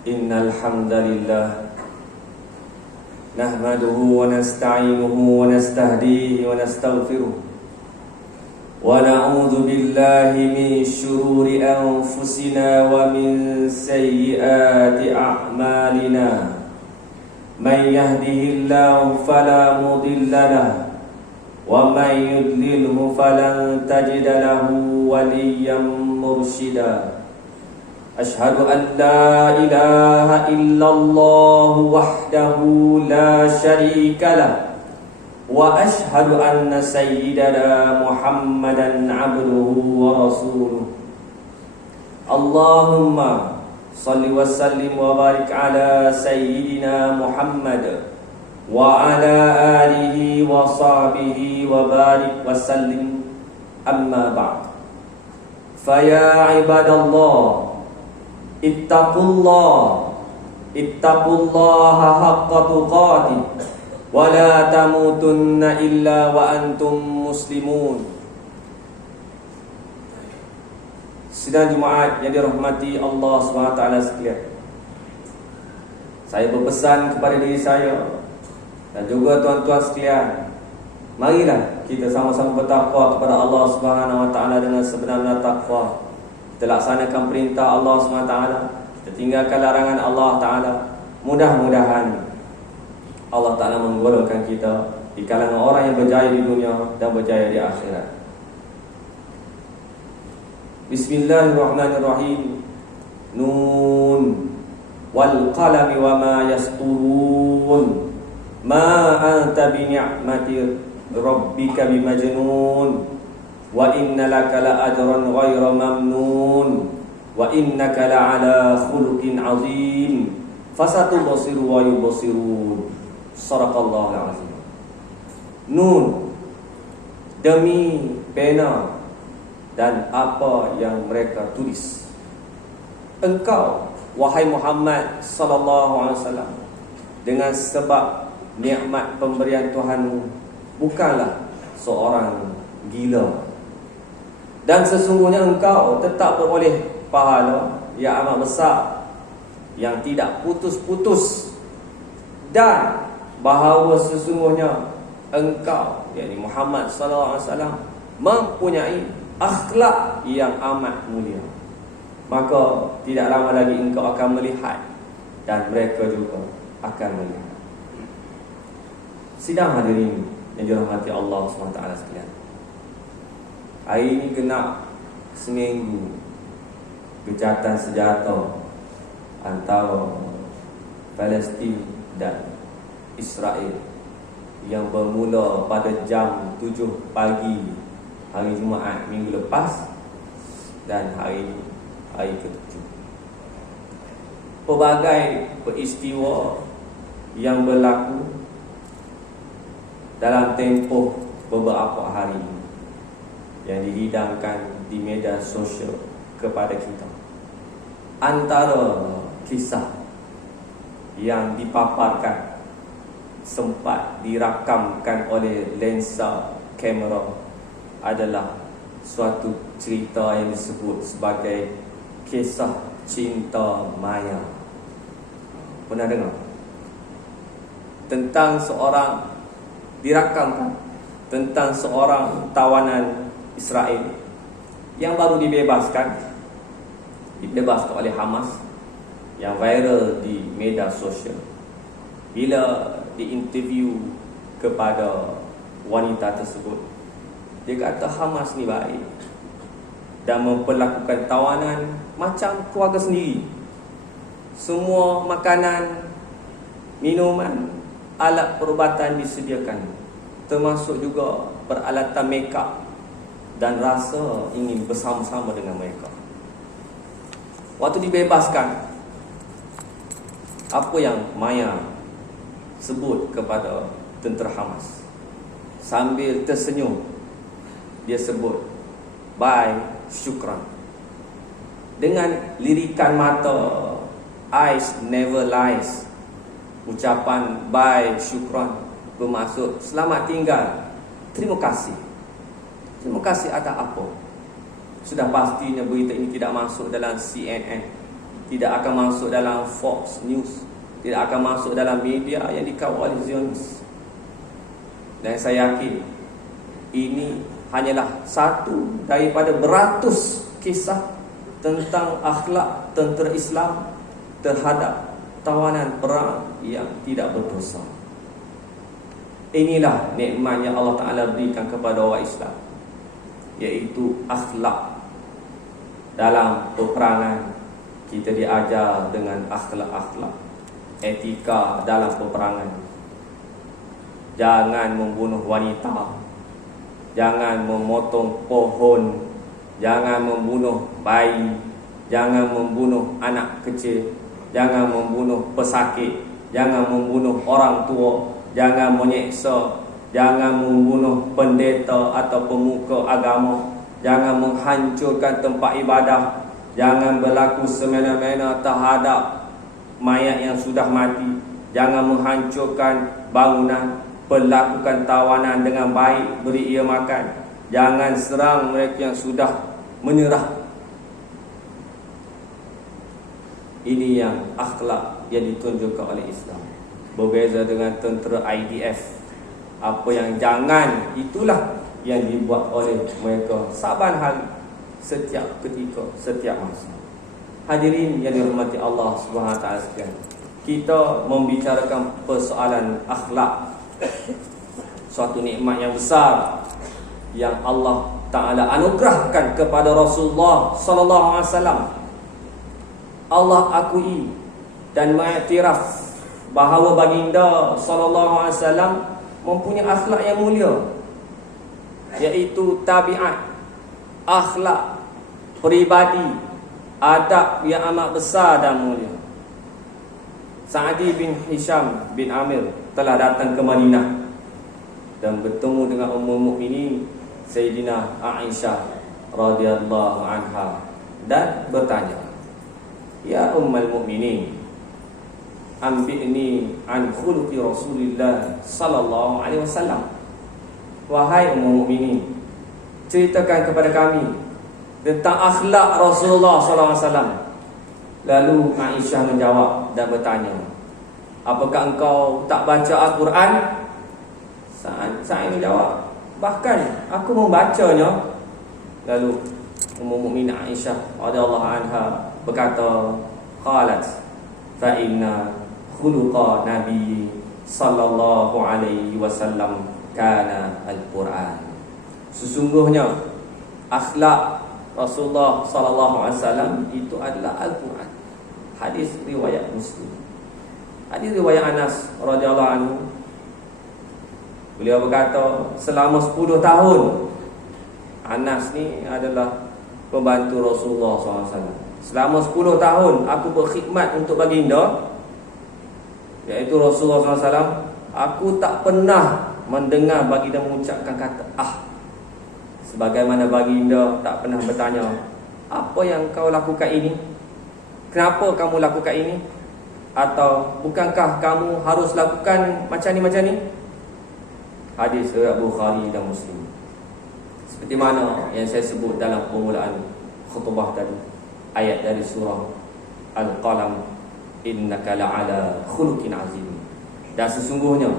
Innal hamdalillah nahmaduhu wa nasta'inuhu wa nastahdihi wa nastaghfiruh wa na'udzu billahi min shururi anfusina wa min sayyiati a'malina. Man yahdihillahu fala mudilla lahu wa man yudlilhu falan tajida lahu waliyyan mursyida. Ashhadu an la ilaha illallah wahdahu la syarika lah wa ashhadu anna sayyidana Muhammadan abduhu wa rasuluh. Allahumma salli wa sallim wa barik ala sayyidina Muhammad wa ala alihi wa sahbihi wa barik wa sallim. Amma ba'd. Faya ibadallah, ittaqullaha haqqa tuqatih wa la tamutunna illa wa antum muslimun. Sidang Jumaat yang dirahmati Allah SWT sekalian, saya berpesan kepada diri saya dan juga tuan-tuan sekalian, marilah kita sama-sama bertakwa kepada Allah SWT dengan sebenar-benar takwa. Kita laksanakan perintah Allah SWT, kita tinggalkan larangan Allah Ta'ala. Mudah-mudahan Allah Ta'ala menggolongkan kita di kalangan orang yang berjaya di dunia dan berjaya di akhirat. Bismillahirrahmanirrahim. Nun wal qalami wa ma yasturun. Ma anta bi ni'mati rabbika bimajnun. Wa inna laka la ajran ghayra mamnun. Wa innaka la ala khuluqin azim. Fasatubsiru wa yubsirun. Shadaqallahul azim. Nun, demi pena dan apa yang mereka tulis. Engkau wahai Muhammad sallallahu alaihi wasallam, dengan sebab nikmat pemberian Tuhanmu, bukanlah seorang gila. Dan sesungguhnya engkau tetap beroleh pahala yang amat besar, yang tidak putus-putus. Dan bahawa sesungguhnya engkau, yakni Muhammad sallallahu alaihi wasallam, mempunyai akhlak yang amat mulia. Maka tidak lama lagi engkau akan melihat, dan mereka juga akan melihat. Sidang hadirin yang dirahmati Allah SWT sekalian, hari ini genap seminggu gejatan senjata antara Palestin dan Israel yang bermula pada jam 7 pagi hari Jumaat minggu lepas, dan hari ini hari ke-7. Pelbagai peristiwa yang berlaku dalam tempoh beberapa hari yang dihidangkan di media sosial kepada kita. Antara kisah yang dipaparkan, sempat dirakamkan oleh lensa kamera, adalah suatu cerita yang disebut sebagai kisah cinta maya. Pernah dengar? Tentang seorang, dirakamkan tentang seorang tawanan Israel yang baru dibebaskan oleh Hamas, yang viral di media sosial. Bila diinterview kepada wanita tersebut, dia kata Hamas ni baik dan memperlakukan tawanan macam keluarga sendiri. Semua makanan, minuman, alat perubatan disediakan, termasuk juga peralatan make-up, dan rasa ingin bersama-sama dengan mereka. Waktu dibebaskan, apa yang Maya sebut kepada tentera Hamas? Sambil tersenyum, dia sebut, bye, syukran. Dengan lirikan mata, eyes never lies. Ucapan bye, syukran bermaksud selamat tinggal, terima kasih. Terima kasih atas apa? Sudah pastinya berita ini tidak masuk dalam CNN, tidak akan masuk dalam Fox News, tidak akan masuk dalam media yang dikawal oleh Zionis. Dan saya yakin ini hanyalah satu daripada beratus kisah tentang akhlak tentera Islam terhadap tawanan perang yang tidak berdosa. Inilah nikmat yang Allah Ta'ala berikan kepada orang Islam, iaitu akhlak. Dalam peperangan kita diajar dengan akhlak-akhlak, etika dalam peperangan. Jangan membunuh wanita, jangan memotong pohon, jangan membunuh bayi, jangan membunuh anak kecil, jangan membunuh pesakit, jangan membunuh orang tua, jangan menyeksa, jangan membunuh pendeta atau pemuka agama, jangan menghancurkan tempat ibadah, jangan berlaku semena-mena terhadap mayat yang sudah mati, jangan menghancurkan bangunan, perlakukan tawanan dengan baik, beri ia makan, jangan serang mereka yang sudah menyerah. Ini yang akhlak yang ditunjukkan oleh Islam. Berbeza dengan tentera IDF. Apa yang jangan, itulah yang dibuat oleh mereka saban hari, setiap ketika, setiap masa. Hadirin yang dirahmati Allah Subhanahu Wa Taala sekalian, kita membicarakan persoalan akhlak, suatu nikmat yang besar yang Allah Ta'ala anugerahkan kepada Rasulullah sallallahu alaihi wasallam. Allah akui dan mengiktiraf bahawa baginda sallallahu alaihi wasallam mempunyai akhlak yang mulia, iaitu tabiat, akhlak, peribadi, adab yang amat besar dan mulia. Sa'di bin Hisham bin Amir telah datang ke Madinah dan bertemu dengan Ummul Mukminin Sayyidina Aisyah radhiyallahu anha dan bertanya, "Ya Ummul Mukminin, ambi'ni an khuluqi Rasulillah sallallahu alaihi wasallam." Wahai Ummul Mukminin, ceritakan kepada kami tentang akhlak Rasulullah sallallahu alaihi wasallam. Lalu Aisyah menjawab dan bertanya, "Apakah engkau tak baca Al-Quran?" Saya menjawab, "Bahkan aku membacanya." Lalu Ummul Mukminin Aisyah radhiyallahu anha berkata, qalat fa inna khuluqa nabi sallallahu alaihi wasallam kana al-Quran. Sesungguhnya akhlak Rasulullah sallallahu alaihi wasallam itu adalah Al-Quran. Hadis riwayat Muslim. Hadis riwayat Anas radhiyallahu anhu. Beliau berkata, selama 10 tahun Anas ni adalah pembantu Rasulullah SAW. Selama 10 tahun aku berkhidmat untuk baginda, iaitu Rasulullah SAW, aku tak pernah mendengar baginda mengucapkan kata sebagaimana baginda tak pernah bertanya, "Apa yang kau lakukan ini? Kenapa kamu lakukan ini?" Atau, "Bukankah kamu harus lakukan macam ni?" Hadis riwayat Bukhari dan Muslim. Seperti mana yang saya sebut dalam permulaan khutbah tadi, ayat dari surah Al-Qalam, innaka la'ala khuluqin azim. Dan sesungguhnya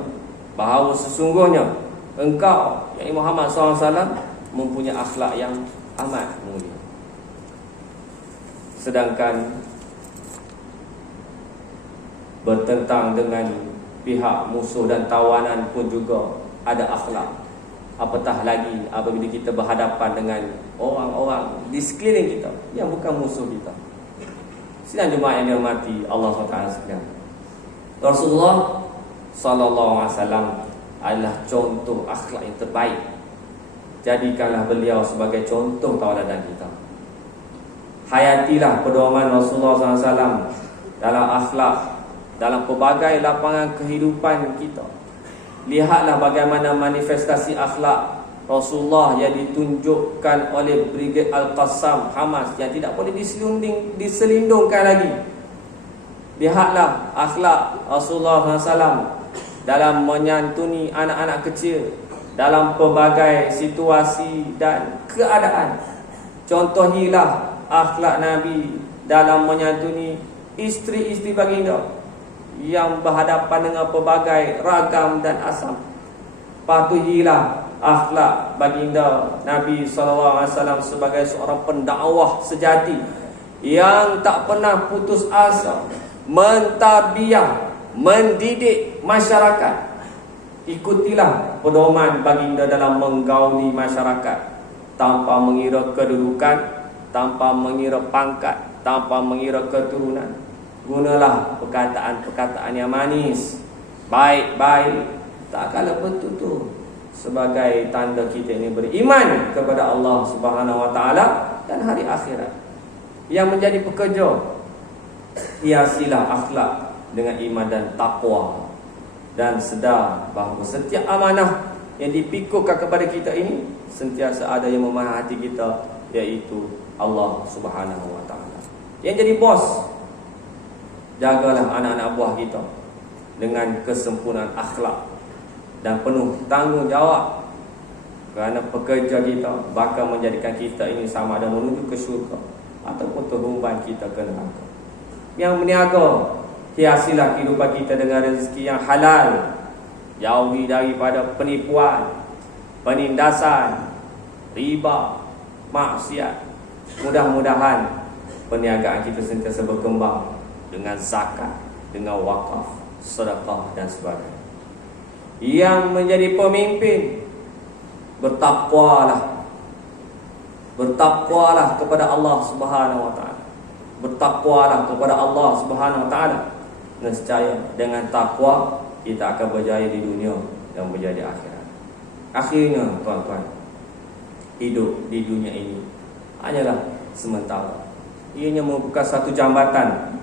engkau, yakni Muhammad SAW, mempunyai akhlak yang amat mulia. Sedangkan bertentang dengan pihak musuh dan tawanan pun juga ada akhlak. Apatah lagi apabila kita berhadapan dengan orang-orang di sekeliling kita yang bukan musuh kita. Sidang jemaah yang dirahmati Allah SWT sekalian, Rasulullah sallallahu alaihi wasallam adalah contoh akhlak yang terbaik. Jadikanlah beliau sebagai contoh tauladan kita. Hayatilah pedoman Rasulullah SAW dalam akhlak, dalam pelbagai lapangan kehidupan kita. Lihatlah bagaimana manifestasi akhlak Rasulullah yang ditunjukkan oleh Brigade Al-Qassam Hamas yang tidak boleh diselindungkan lagi. Lihatlah akhlak Rasulullah SAW dalam menyantuni anak-anak kecil dalam pelbagai situasi dan keadaan. Contohilah akhlak Nabi dalam menyantuni isteri-isteri baginda yang berhadapan dengan pelbagai ragam dan asam. Patuhilah akhlak baginda Nabi SAW sebagai seorang pendakwah sejati yang tak pernah putus asa mentarbiyah, mendidik masyarakat. Ikutilah pedoman baginda dalam menggauli masyarakat tanpa mengira kedudukan, tanpa mengira pangkat, tanpa mengira keturunan. Gunalah perkataan-perkataan yang manis, baik-baik, tak kalah bertutur, sebagai tanda kita ini beriman kepada Allah Subhanahu Wa Taala dan hari akhirat. Yang menjadi pekerja, hiasilah akhlak dengan iman dan takwa, dan sedar bahawa setiap amanah yang dipikukan kepada kita ini sentiasa ada yang memerhati kita, iaitu Allah Subhanahu Wa Taala. Yang jadi bos, jagalah anak-anak buah kita dengan kesempurnaan akhlak dan penuh tanggungjawab, kerana pekerja kita bakal menjadikan kita ini sama ada menuju ke syurga ataupun terhumban kita ke neraka. Yang meniaga, hiasilah kehidupan kita dengan rezeki yang halal, jauhi daripada penipuan, penindasan, riba, maksiat. Mudah-mudahan perniagaan kita sentiasa berkembang dengan zakat, dengan wakaf, sedekah dan sebagainya. Yang menjadi pemimpin, bertakwalah kepada Allah Subhanahu Wa Taala. Bertakwalah kepada Allah Subhanahu Wa Taala. Nescaya dengan takwa kita akan berjaya di dunia dan berjaya di akhirat. Akhirnya tuan-tuan, hidup di dunia ini hanyalah sementara. Ianya merupakan satu jambatan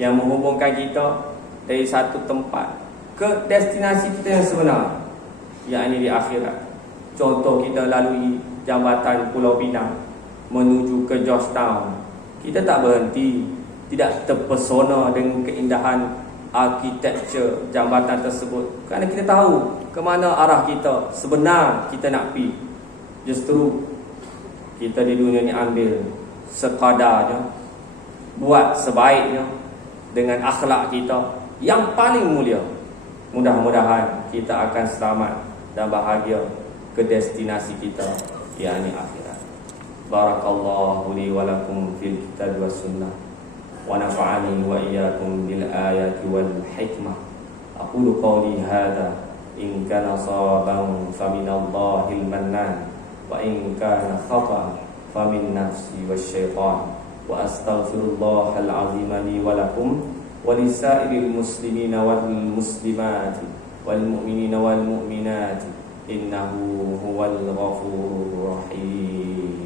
yang menghubungkan kita dari satu tempat ke destinasi kita yang sebenar, yakni di akhirat. Contoh, kita lalui jambatan Pulau Pinang menuju ke Georgetown. Kita tak berhenti, tidak terpesona dengan keindahan arkitektur jambatan tersebut, kerana kita tahu ke mana arah kita sebenar kita nak pergi. Justru kita di dunia ni ambil sekadarnya, buat sebaiknya dengan akhlak kita yang paling mulia. Mudah-mudahan kita akan selamat dan bahagia ke destinasi kita, yakni akhirat. Barakallahu li wa lakum fil kitab was sunnah, wa nafa'ani wa iyyakum bil ayati wal hikmah. Aqulu qawli hadha, in kana sawaban faminallahil mannan, wa in kana khata'an famin nafsi wasyaitan. Wa astaghfirullahal azim li wa lakum wa lisairil muslimina wal muslimati wal mu'minina wal mu'minati, innahu huwal ghafurur rahim.